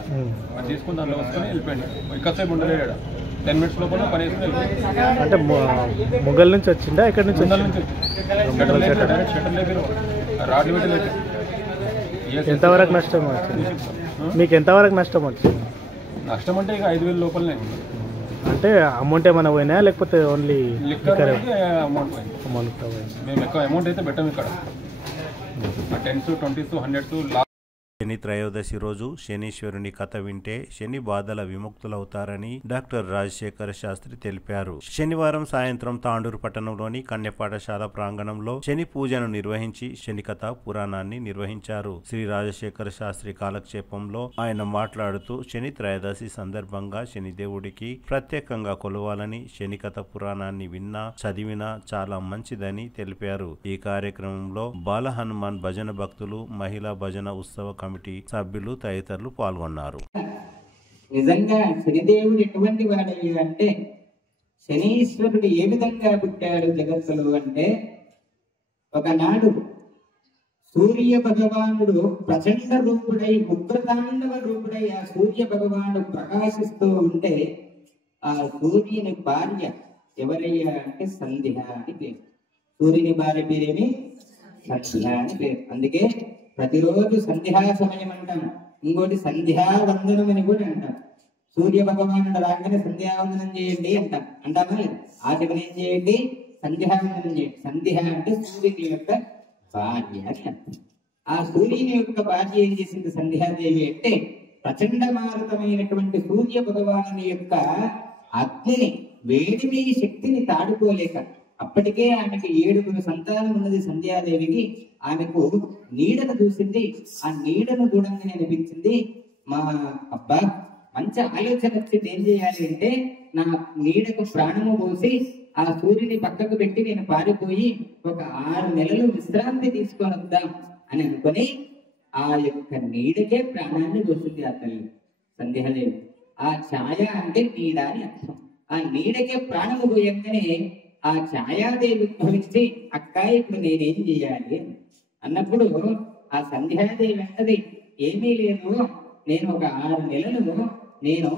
అది తీసుకుని దాంట్లో వస్తుకొని వెళ్ళిపోయాడు. ఇంకాసేపు ఉండలేడు. 10 minutes లోపల పని వేసుకుని అంటే మొగల్ నుంచి వచ్చిందా ఎక్కడి నుంచి? షటర్ లేపారు, రాడ్లు పెట్టి లేపారు. ఎంతవరకు నష్టం వచ్చింది మీకు? ఎంతవరకు నష్టం వచ్చింది? నష్టం అంటే ఇక 5,000 లోపలనే. అంటే అమౌంట్ ఏమైనా పోయినా లేకపోతే ఓన్లీ అమౌంట్ పోయింది. మేము ఎక్కువ అమౌంట్ అయితే పెట్టాము ఇక్కడ. 10s, 20s, 100s. శని త్రయోదశి రోజు శనీశ్వరుని కథ వింటే శని బాధల విముక్తులవుతారని డాక్టర్ రాజశేఖర శాస్త్రి తెలిపారు. శనివారం సాయంత్రం తాండూరు పట్టణంలోని కన్య పాఠశాల ప్రాంగణంలో శని పూజను నిర్వహించి శని కథ పురాణాన్ని నిర్వహించారు. శ్రీ రాజశేఖర శాస్త్రి కాలక్షేపంలో ఆయన మాట్లాడుతూ శని త్రయోదశి సందర్భంగా శనిదేవుడికి ప్రత్యేకంగా కొలవాలని, శని కథ పురాణాన్ని విన్నా చదివినా చాలా మంచిదని తెలిపారు. ఈ కార్యక్రమంలో బాల హనుమాన్ భజన భక్తులు, మహిళా భజన ఉత్సవ కమిటీ సభ్యులు తదితరులు పాల్గొన్నారు. నిజంగా శనిదేవుడు ఎటువంటి వాడయ్యా అంటే, శనీశ్వరుడు ఏ విధంగా పుట్టాడు జగత్తులో అంటే, ఒకనాడు సూర్య భగవానుడు ప్రచండ రూపుడై ఉగ్రతాండవ రూపుడై ఆ సూర్య భగవానుడు ప్రకాశిస్తూ ఉంటే ఆ సూర్యుని భార్య ఎవరయ్యా అంటే సంధ్య అని పేరు. సూర్యుని భార్య పేరేమి? సంధ్య అని పేరు. అందుకే ప్రతిరోజు సంధ్యా సమయం అంటాం. ఇంకోటి సంధ్యావందనం అని కూడా అంటాం. సూర్య భగవానుడు రాగానే సంధ్యావందనం చేయండి అంటాం. అంటామా లేదు? ఆచమనం ఏం చేయండి? సంధ్యావందనం చేయండి. సంధ్య అంటే సూర్యుని యొక్క భార్య అని అర్థం. ఆ సూర్యుని యొక్క భార్య ఏం చేసింది సంధ్యాదేవి అంటే ప్రచండమారుతమైనటువంటి సూర్య భగవాను యొక్క అగ్నిని వేడిమి శక్తిని తాడుకోలేక అప్పటికే ఆమెకు 7 సంతానం ఉన్నది సంధ్యాదేవికి. ఆమెకు నీడను చూసింది. ఆ నీడను చూడంగానే అనిపించింది మా అబ్బా మంచి ఆలోచన వచ్చింది. ఏం చేయాలి అంటే నా నీడకు ప్రాణము పోసి ఆ సూర్యుని పక్కకు పెట్టి నేను పారిపోయి ఒక 6 నెలలు విశ్రాంతి తీసుకొని వద్దాం అని అనుకుని ఆ యొక్క నీడకే ప్రాణాన్ని పోసింది ఆ తల్లి సంధ్యాదేవి. ఆ ఛాయ అంటే నీడ అని అర్థం. ఆ నీడకే ప్రాణము పోయంగానే ఆ ఛాయాదేవి ఉద్భవించి అక్క ఇప్పుడు నేనేం చేయాలి అన్నప్పుడు ఆ సంధ్యాదేవి అంటది ఏమీ లేదు, నేను ఒక 6 నెలలు నేను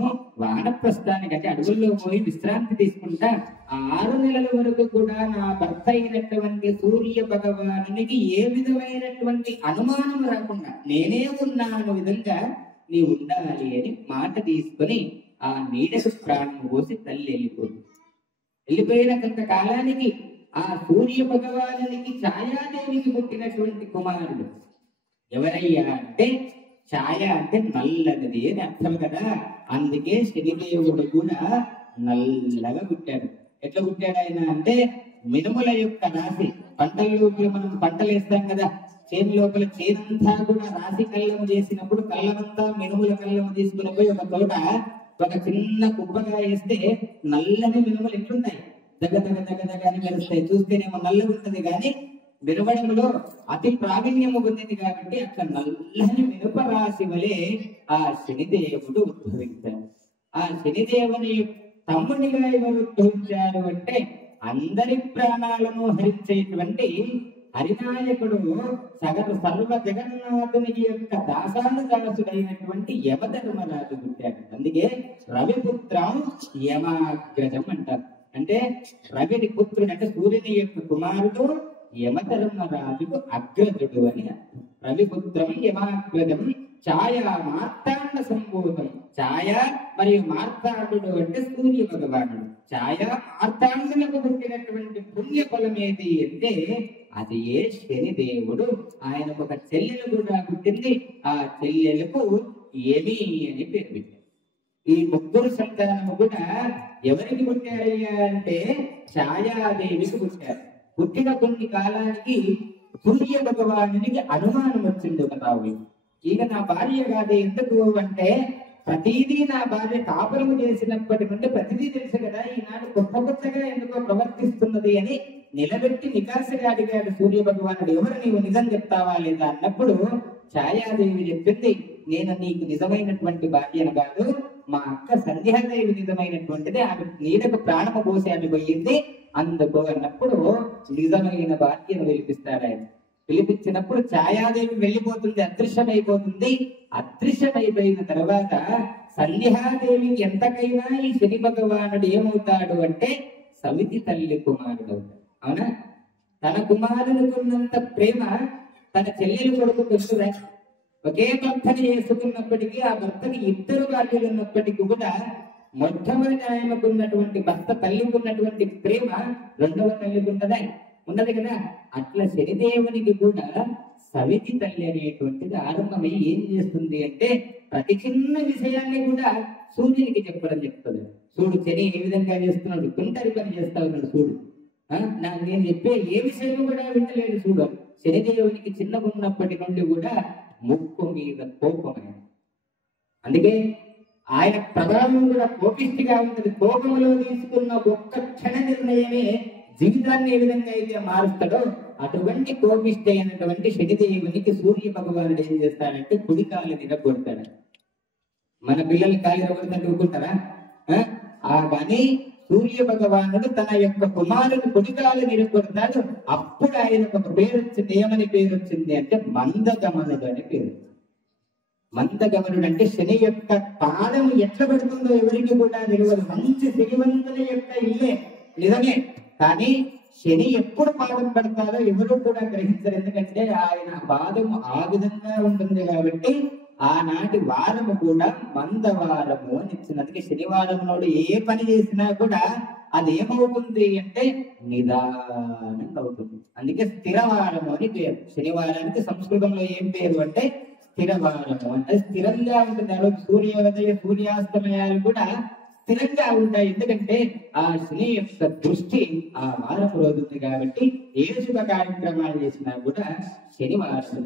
వానప్రస్థానికి అంటే అడవుల్లో పోయి విశ్రాంతి తీసుకుంటా. ఆ 6 నెలల వరకు కూడా నా భర్త అయినటువంటి సూర్య భగవానునికి ఏ విధమైనటువంటి అనుమానం రాకుండా నేనే ఉన్నాను విధంగా నీ ఉండాలి అని మాట తీసుకొని ఆ నీడకు ప్రాణం పోసి తల్లి వెళ్ళిపోయింది. వెళ్ళిపోయిన కొంతకాలానికి ఆ సూర్య భగవానునికి ఛాయాదేవికి పుట్టినటువంటి కుమారుడు ఎవరయ్యా అంటే ఛాయ అంటే నల్లనిది అని అర్థం కదా. అందుకే శనిదేవుడు కూడా నల్లగా పుట్టాడు. ఎట్లా పుట్టాడు ఆయన అంటే మినుముల యొక్క రాశి పంటల మనం పంటలు వేస్తాం కదా, చేను లోపల చేనంతా కూడా రాశి కళ్ళము చేసినప్పుడు కళ్ళమంతా మినుముల కళ్ళము తీసుకుని పోయి ఒక తోట ఒక చిన్న కుప్పగా వేస్తే నల్లని మినుములు ఎట్లుంటాయి? దగ్గ దగ్గ దగ్గ దగ్గ అని మెరుస్తాయి. చూస్తేనేమో నల్లగా ఉంటుంది కానీ వినవడంలో అతి ప్రావీణ్యము పొందింది కాబట్టి అట్లా నల్లని మినప రాశి వలె ఆ శనిదేవుడు ఉద్భవించాడు. ఆ శనిదేవుని తమ్ముడిగా ఎవరు ఉద్భవించారు అంటే అందరి ప్రాణాలను హరించేటువంటి హరినాయకుడు సర్వ జగన్నాథుని యొక్క దాసానుదాసుడైనటువంటి యమధర్మరాజు పుట్టాడు. అందుకే రవిపుత్రం యమాగ్రజం అంటారు. అంటే రవిని పుత్రుడు అంటే సూర్యుని యొక్క కుమారుడు యమధర్మరాజుకు అగ్రజుడు అని అర్థం. రవిపుత్రం యమాగ్రజం ఛాయా మార్తాండ సంభూతం. ఛాయ మరియు మార్తాండు అంటే సూర్య భగవానుడు. ఛాయ మార్తాండులకు పుట్టినటువంటి పుణ్య ఫలం ఏది అంటే అది ఏ శనిదేవుడు. ఆయనకు ఒక చెల్లెలు కూడా పుట్టింది. ఆ చెల్లెలకు ఏమి అని పేరు పెట్టారు. ఈ 3 సంతానము కూడా ఎవరికి పుట్టారయ్యా అంటే ఛాయాదేవికి పుట్టారు. పుట్టిన కొన్ని కాలానికి సూర్య భగవానునికి అనుమానం వచ్చింది ఒక తావు. ఈయన నా భార్య కాదు, ఎందుకు అంటే ప్రతిదీ నా భార్య కాపురము చేసినప్పటి నుండి ప్రతిదీ తెలుసు కదా, ఈనాడు కొత్తగా ఎందుకో ప్రవర్తిస్తున్నది అని నిలబెట్టి నికాసగా అడిగాడు సూర్య భగవానుడు. ఎవరు నీవు నిజం చెప్తావా లేదా అన్నప్పుడు ఛాయాదేవి చెప్పింది, నేను నీకు నిజమైనటువంటి భార్యను కాదు, మా అక్క సంధ్యాదేవి నిజమైనటువంటిది. ఆమె నీడకు ప్రాణము పోసి ఆమె పోయింది అందుకు అన్నప్పుడు నిజమైన భార్యను పిలిపిస్తాడు ఆయన. పిలిపించినప్పుడు ఛాయాదేవి వెళ్ళిపోతుంది, అదృశ్యమైపోతుంది. అదృశ్యమైపోయిన తర్వాత సంధ్యాదేవి ఎంతకైనా ఈ శని భగవానుడు ఏమవుతాడు అంటే సవితి తల్లి కుమారుడు అవుతాడు. అవునా? తన కుమారునికున్నంత ప్రేమ తన చెల్లెలు కొడుకు వస్తుందా? ఒకే భర్తని చేసుకున్నప్పటికీ ఆ భర్తకి 2 భార్యలు ఉన్నప్పటికీ కూడా మొట్టమొదటి ఆయనకు ఉన్నటువంటి భర్త తల్లికి ఉన్నటువంటి ప్రేమ రెండవ తల్లికి ఉండదా? ఉండదు కదా. అట్లా శనిదేవునికి కూడా సవితి తల్లి అనేటువంటిది ఆరంభమై ఏం చేస్తుంది అంటే ప్రతి చిన్న విషయాన్ని కూడా సూర్యునికి చెప్పడం చెప్తుంది. చూడు శని ఏ విధంగా చేస్తున్నాడు, గుంటరి పని చేస్తా ఉన్నాడు చూడు, నేను చెప్పే ఏ విషయం కూడా వింటలేడు చూడు. శనిదేవునికి చిన్నగున్నప్పటి నుండి కూడా ముక్కు మీద కోపం. అందుకే ఆయన ప్రభావం కూడా కోపిష్టిగా ఉంటుంది. కోపంలో తీసుకున్న ఒక్క క్షణ నిర్ణయమే జీవితాన్ని ఏ విధంగా అయితే మారుస్తాడో అటువంటి కోపిష్టి అయినటువంటి శనిదేవునికి సూర్య భగవానుడు ఏం చేస్తాడంటే కుడి కాలు నిలబొడతాడు. మన పిల్లలు కాలు నిలబొడతాడు ఊరుకుంటారా? కానీ సూర్య భగవానుడు తన యొక్క కుమారుని కుడికాలు నిలబడతాడు. అప్పుడు ఆయనకు ఒక పేరు వచ్చింది. ఏమని పేరు వచ్చింది అంటే మందగమనుడు అని పేరు. మందగమనుడు అంటే శని యొక్క పాదం ఎట్లా పడుతుందో ఎవరికి కూడా తెలియదు. మంచి శనివంతుల యొక్క ఇల్లే నిజమే, కానీ శని ఎప్పుడు పాదం పడతారో ఎవరు కూడా గ్రహించరు. ఎందుకంటే ఆయన పాదం ఆ విధంగా ఉంటుంది కాబట్టి ఆనాటి వారము కూడా మందవారము అని ఇచ్చినందుకే శనివారం నాడు ఏ పని చేసినా కూడా అది ఏమవుతుంది అంటే నిదానంగా అవుతుంది. అందుకే స్థిరవారము అని పేరు. శనివారానికి సంస్కృతంలో ఏం పేరు అంటే స్థిరవారము. అంటే స్థిరంగా ఉంటుంది. ఆ రోజు సూర్యోదయ సూర్యాస్తమయాలు కూడా స్థిరంగా ఉంటాయి. ఎందుకంటే ఆ శని యొక్క దృష్టి ఆ వారపు రోజు ఉంది కాబట్టి ఏ శుభ కార్యక్రమాలు చేసినా కూడా శనివారం.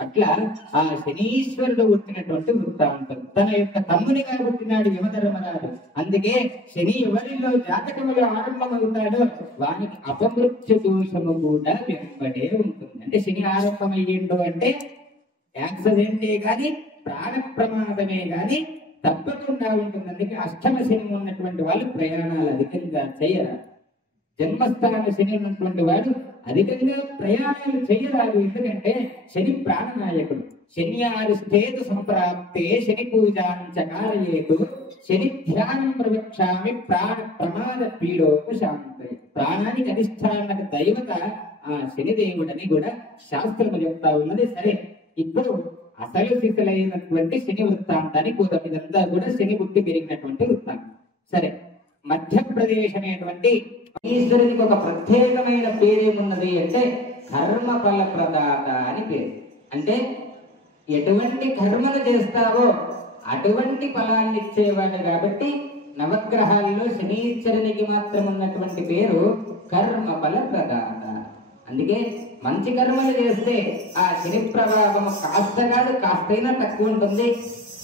అట్లా ఆ శనీశ్వరుడు పుట్టినటువంటి వృత్తాంతం. తన యొక్క తమ్మునిగా పుట్టినాడు యమధర్మరాజు. అందుకే శని ఎవరిలో జాతకములో ఆరంభమవుతాడో వానికి అపమృత్యు దోషము కూడా వెంబడే ఉంటుంది. అంటే శని ఆరంభమయ్యిండు అంటే యాక్సిడెంటే గాని ప్రాణ ప్రమాదమే గాని తప్పకుండా ఉంటుంది. అందుకే అష్టమ శని ఉన్నటువంటి వాళ్ళు ప్రయాణాలు అధికంగా చేయరాదు. జన్మస్థాన శని ఉన్నటువంటి వాడు అధికంగా ప్రయాణాలు చేయరాదు. ఎందుకంటే శని ప్రాణనాయకుడు. శనియారు స్థేతు సంప్రాప్తే శని పూజాంచకారయేతు శని ధ్యానం ప్రవక్ష్యామి ప్రాణ ప్రమాద పీడోపశాంతే. ప్రాణానికి అధిష్టానక దైవత ఆ శనిదేవుడని కూడా శాస్త్రము చెప్తా ఉన్నది. సరే, ఇప్పుడు అసలు స్థితులైనటువంటి శని వృత్తాంతాన్ని కూడా ఇదంతా కూడా శని పుట్టి పెరిగినటువంటి వృత్తాంతం. సరే, మధ్యప్రదేశ్ అనేటువంటి ఈశ్వరునికి ఒక ప్రత్యేకమైన పేరేమున్నది అంటే కర్మ ఫల ప్రదాత అని పేరు. అంటే ఎటువంటి కర్మలు చేస్తావో అటువంటి ఫలాన్ని ఇచ్చేవాడు కాబట్టి నవగ్రహాల్లో శనీశ్వరునికి మాత్రం ఉన్నటువంటి పేరు కర్మ ఫల ప్రదాత. అందుకే మంచి కర్మలు చేస్తే ఆ శని ప్రభావం కాస్త కాదు కాస్తైనా తక్కువ ఉంటుంది.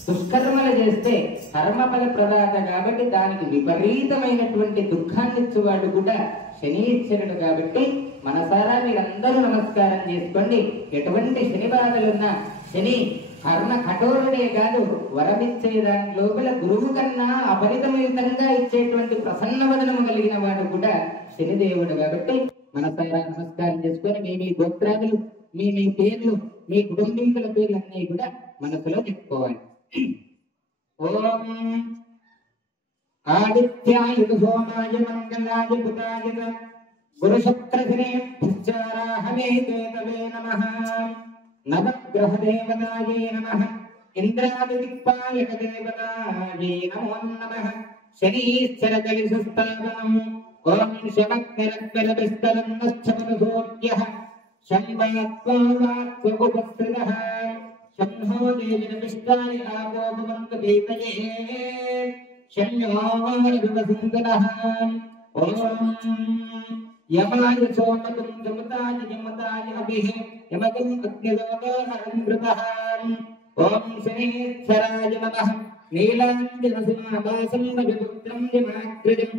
దుష్కర్మలు చేస్తే కర్మఫల ప్రదాత కాబట్టి దానికి విపరీతమైనటువంటి దుఃఖాన్ని ఇచ్చేవాడు కూడా శనీశ్వరుడు. కాబట్టి మనసారా మీరందరూ నమస్కారం చేసుకోండి. ఎటువంటి శని బాధలున్నా శని కర్ణ కఠోరుడే కాదు, వరమిచ్చే దాని లోపల గురువు కన్నా అపరితమితంగా ఇచ్చేటువంటి ప్రసన్నవదనము కలిగిన వాడు కూడా శనిదేవుడు. కాబట్టి మనసారా నమస్కారం చేసుకొని మీ గోత్రాదులు మీ పేర్లు మీ కుటుంబీకుల పేర్లు అన్నీ కూడా మనసులో చెప్పుకోవాలి. ఓం ఆదిత్యాయ సోమాయ మంగళాయ బుధాయ గురుశుక్రశనేభ్యశ్చారాహవేతవే నమః. నవగ్రహదేవతాయే నమః. ఇంద్రాదిదిక్పాలక దేవతాయే నమో నమః. శనీశ్వర కలిసుస్థాపనం. ఓం శమగ్రరగ్రవిస్తరం నశ్చమనుసూర్యః శంభయత్వాత్వముపస్కృతః. శంభో దేవిరవిష్టాయ ఆపోపమంతు దేవయే శన్యోరువసుందరః. ఓం యమాయ సోమకం జమతాయ యమతాయ అభిః యమకం అగ్నిలోకహరంభృతః. ఓం శనీశ్వరాయ నమః. నీలాంజనసుమాభాసం విపుత్రం యమాకృతిం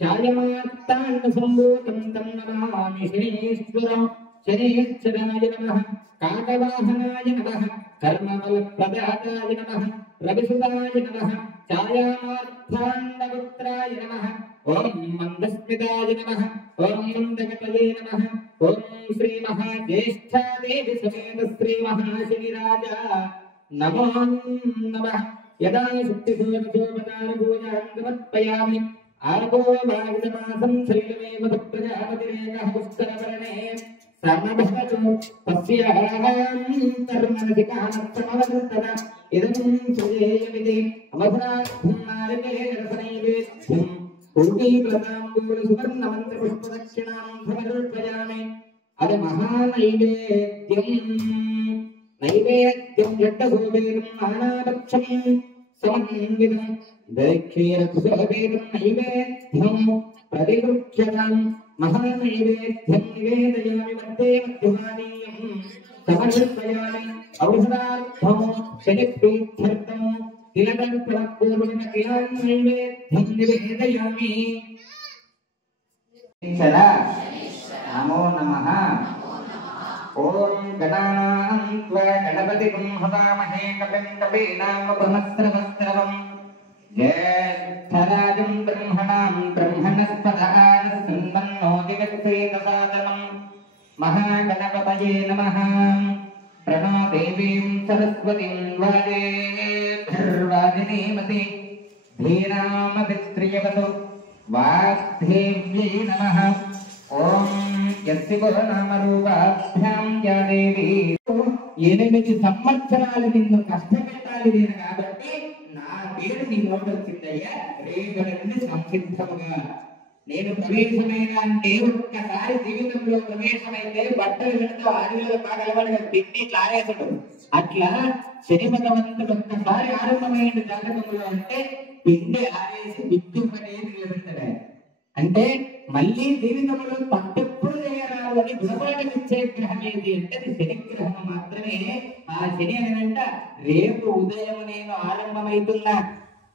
ఛాయమాత్తాండసంభూతం తం నమామి శనీశ్వరం. శనీశ్వరాయ నమః. కాకవాహనాయ నమః. కర్మఫలప్రదాతాయ నమః. రవిసుతాయ నమః. ఛాయామార్థాండపుత్రాయ నమః. ఓం మందస్మితాయ నమః. ఓం మందగతయే నమః. ఓం శ్రీ మహాజ్యేష్ఠాదేవి సమేత శ్రీ మహాశనిరాజ నమో నమః. యదా శక్తిశోభతానుభూజాం సమర్పయామి. ఆపో వాగ్దమాసం శ్రీలమేవ ప్రజాపతిరేకః పుష్కరవర్ణే సమభవతు తస్యాహంతర్మనసికానత్తమవదత్తద ఇదం శ్రేయమితి అవసరాత్మాలికేరసనైవేద్యం పూర్వీకృతాంబూలసువర్ణమంత్రపుష్పదక్షిణాం సమర్పయామి. అది మహానైవేద్యం. నైవేద్యం జడ్డగోవేదం నానాపక్షం సమన్వితం దక్షేరకుశలవేదం నైవేద్యం ప్రతిగృహ్యతాం. మహానైవేద్యం నివేదయామి మధ్యే మధ్యమానీయం సమర్పయామి. ఔషధార్థం శనిప్రీత్యర్థం తిలకల్పూర్వక కిలాం నైవేద్యం నివేదయామి. నమో నమః. ఓం గణానాం త్వా గణపతిం హవామహే కవిం కవీనాముపమస్రవస్రవం. జ్యేష్ఠరాజం బ్రహ్మణాం బ్రహ్మ वाजे नमः प्रणो देवीं सरस्वतीं वाजे धर्वाजिनीमति धीरामभित्रियवतु वाग्देव्यै नमः ओम यस्तिको नामरूपाभ्यां या देवी 8 సంవత్సరాల నిన్ను కష్టపెట్టాలి నేను కాబట్టి నా పేరు నీ నోట వచ్చిందయ్యా రేపటి నుండి సంసిద్ధముగా నేను ప్రవేశమైన అంటే ఒక్కసారి జీవితంలో ప్రవేశమైతే బట్టలు విడుతూ ఆదిలో బాగా అలవాటుగా తిట్టి క్లారేసడు అట్లా శని భగవంతుడు ఒక్కసారి ఆరంభమైన జాతకంలో అంటే పిండి ఆరేసి విద్యుత్ పడేది నిలబెడతాడు అంటే మళ్ళీ జీవితంలో తప్పెప్పుడు చేయరాదు అని గుణపాఠం ఇచ్చే గ్రహం ఏది అంటే అది శని గ్రహం మాత్రమే. ఆ శని అనంట రేపు ఉదయం నేను ఆరంభమైతున్నా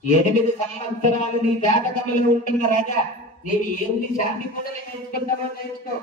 8 సంవత్సరాలు నీ జాతకంలో ఉంటున్న రాజా నీవు ఎన్ని శాంతి పూజలు నేర్చుకుంటావో నేర్చుకో,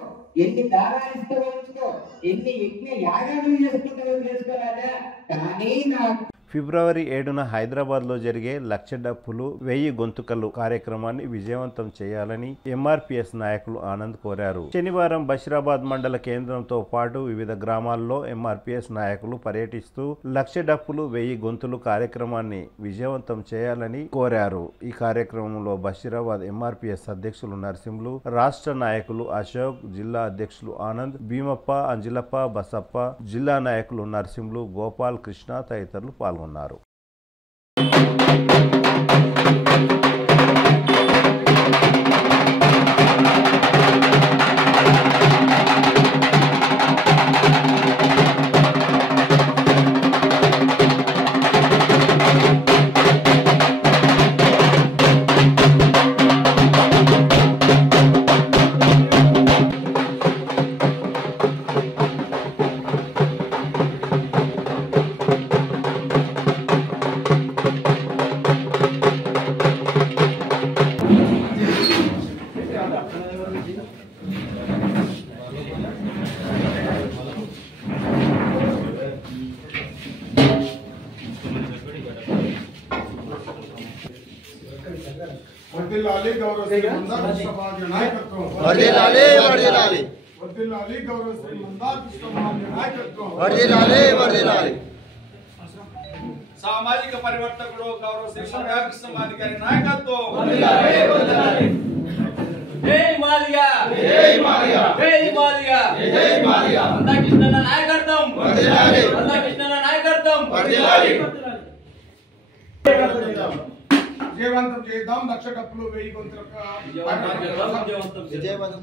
ఎన్ని దారాలు ఇస్తావో ఉంచుకో, ఎన్ని యజ్ఞ యాగాలు చేసుకుంటావో చేసుకో రాజా. కానీ నా ఫిబ్రవరి 7న హైదరాబాద్లో జరిగే లక్ష డప్పులు 1000 గొంతుకలు కార్యక్రమాన్ని విజయవంతం చేయాలని ఎంఆర్పిఎస్ నాయకులు ఆనంద్ కోరారు. శనివారం బషీరాబాద్ మండల కేంద్రంతో పాటు వివిధ గ్రామాల్లో ఎంఆర్పిఎస్ నాయకులు పర్యటిస్తూ లక్ష డప్పులు 1000 గొంతులు కార్యక్రమాన్ని విజయవంతం చేయాలని కోరారు. ఈ కార్యక్రమంలో బషీరాబాద్ ఎంఆర్పిఎస్ అధ్యక్షులు నరసింహులు, రాష్ట్ర నాయకులు అశోక్, జిల్లా అధ్యక్షులు ఆనంద్, భీమప్ప, అంజిలప్ప, బసప్ప, జిల్లా నాయకులు నరసింహులు, గోపాల్, కృష్ణ తదితరులు పాల్గొన్నారు. వర్ధిల్లాలి గౌరవ శ్రీ మందాకృష్ణ సమాజ నాయకత్వం. వర్ధిల్లాలి వర్ధిల్లాలి. వర్ధిల్లాలి గౌరవ శ్రీ మందాకృష్ణ సమాజ నాయకత్వం. వర్ధిల్లాలి వర్ధిల్లాలి. సామాజిక పరివర్తకుడు గౌరవ శ్రీ మందాకృష్ణ సమాజ గారి నాయకత్వం. వర్ధిల్లాలి వర్ధిల్లాలి. జై మాదిగా జై మాదిగా జై మాదిగా జై మాదిగా. మందాకృష్ణ నాయకత్వం. వర్ధిల్లాలి. మందాకృష్ణ నాయకత్వం. వర్ధిల్లాలి. విజయవంతం చేద్దాం. లక్ష డప్పులు 1000 గొంతులకు విజయవంతం.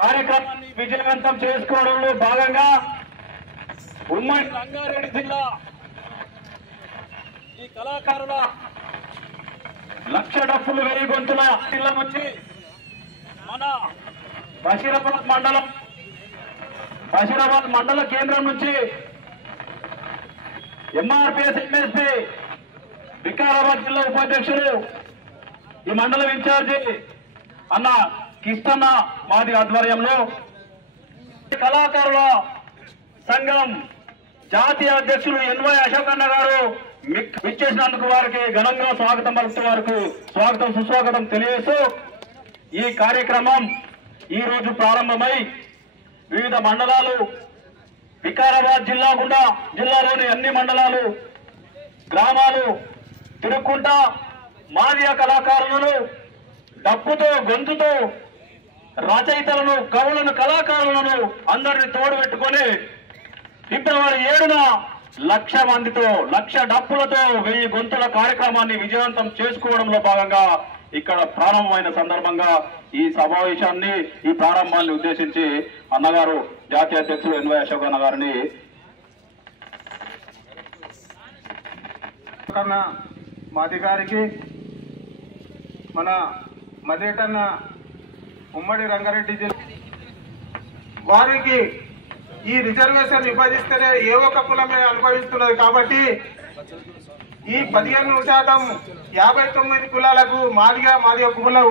కార్యక్రమాన్ని విజయవంతం చేసుకోవడంలో భాగంగా ఉమ్మడి రంగారెడ్డి జిల్లా ఈ కళాకారుల లక్ష డప్పులు 1000 గొంతుల జిల్లా నుంచి మన బషీరాబాద్ మండల కేంద్రం నుంచి ఎంఆర్పిఎస్ ఎంఎస్పి వికారాబాద్ జిల్లా ఉపాధ్యక్షులు ఈ మండలం ఇన్ఛార్జి అన్న కిష్టన్న మాది ఆధ్వర్యంలో కళాకారుల సంఘం జాతీయ అధ్యక్షులు ఎన్వై అశోక్ అన్న గారు విచ్చేసినందుకు వారికి ఘనంగా స్వాగతం పలుకుతూ వారికి స్వాగతం సుస్వాగతం తెలియజేస్తూ ఈ కార్యక్రమం ఈ రోజు ప్రారంభమై వివిధ మండలాలు వికారాబాద్ జిల్లా గుండా జిల్లాలోని అన్ని మండలాలు గ్రామాలు తిరుక్కుంటా మాదియ కళాకారులను డప్పుతో గొంతుతో రచయితలను కవులను కళాకారులను అందరిని తోడు పెట్టుకొని ఫిబ్రవరి 7న 1,00,000 మందితో 1,00,000 డప్పులతో 1000 గొంతుల కార్యక్రమాన్ని విజయవంతం చేసుకోవడంలో భాగంగా ఇక్కడ ప్రారంభమైన సందర్భంగా ఈ సమావేశాన్ని ఈ ప్రారంభాన్ని ఉద్దేశించి అన్నగారు జాతీయ అధ్యక్షులు ఎన్వై అశోక్ అన్న గారిని మాది గారికి మన మదేటన్న ఉమ్మడి రంగారెడ్డి జిల్లా వారికి ఈ రిజర్వేషన్ విభజిస్తేనే ఏ ఒక్క కులమే అనుభవిస్తున్నది కాబట్టి ఈ 15% 59 కులాలకు మాదిగా కులం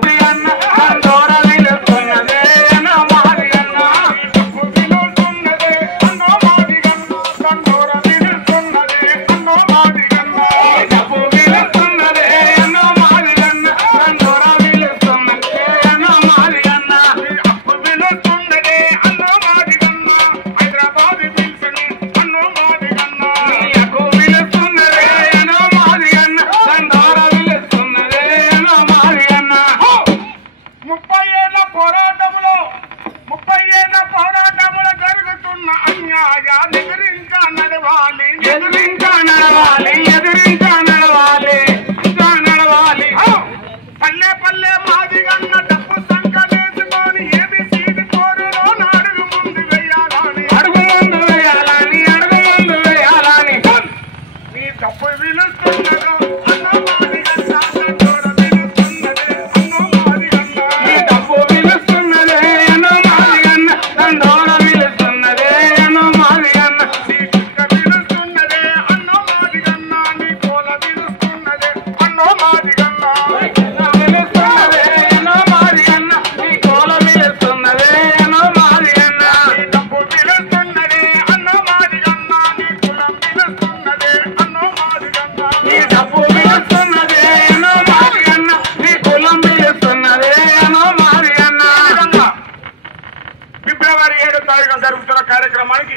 జరుగుతున్న కార్యక్రమానికి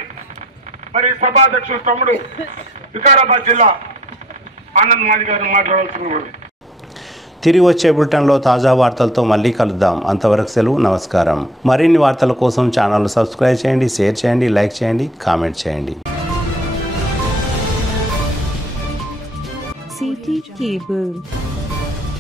మరి సభాధ్యక్షుడు తమ్ముడు వికారాబాద్ జిల్లా ఆనంద్ మాది గారు మాట్లాడుతున్నారు. తిరిగి వచ్చే బులెటిన్లో తాజా వార్తలతో మళ్ళీ కలుద్దాం. అంతవరకు సెలవు, నమస్కారం. మరిన్ని వార్తల కోసం ఛానల్ సబ్స్క్రైబ్ చేయండి, షేర్ చేయండి, లైక్ చేయండి, కామెంట్ చేయండి. City cable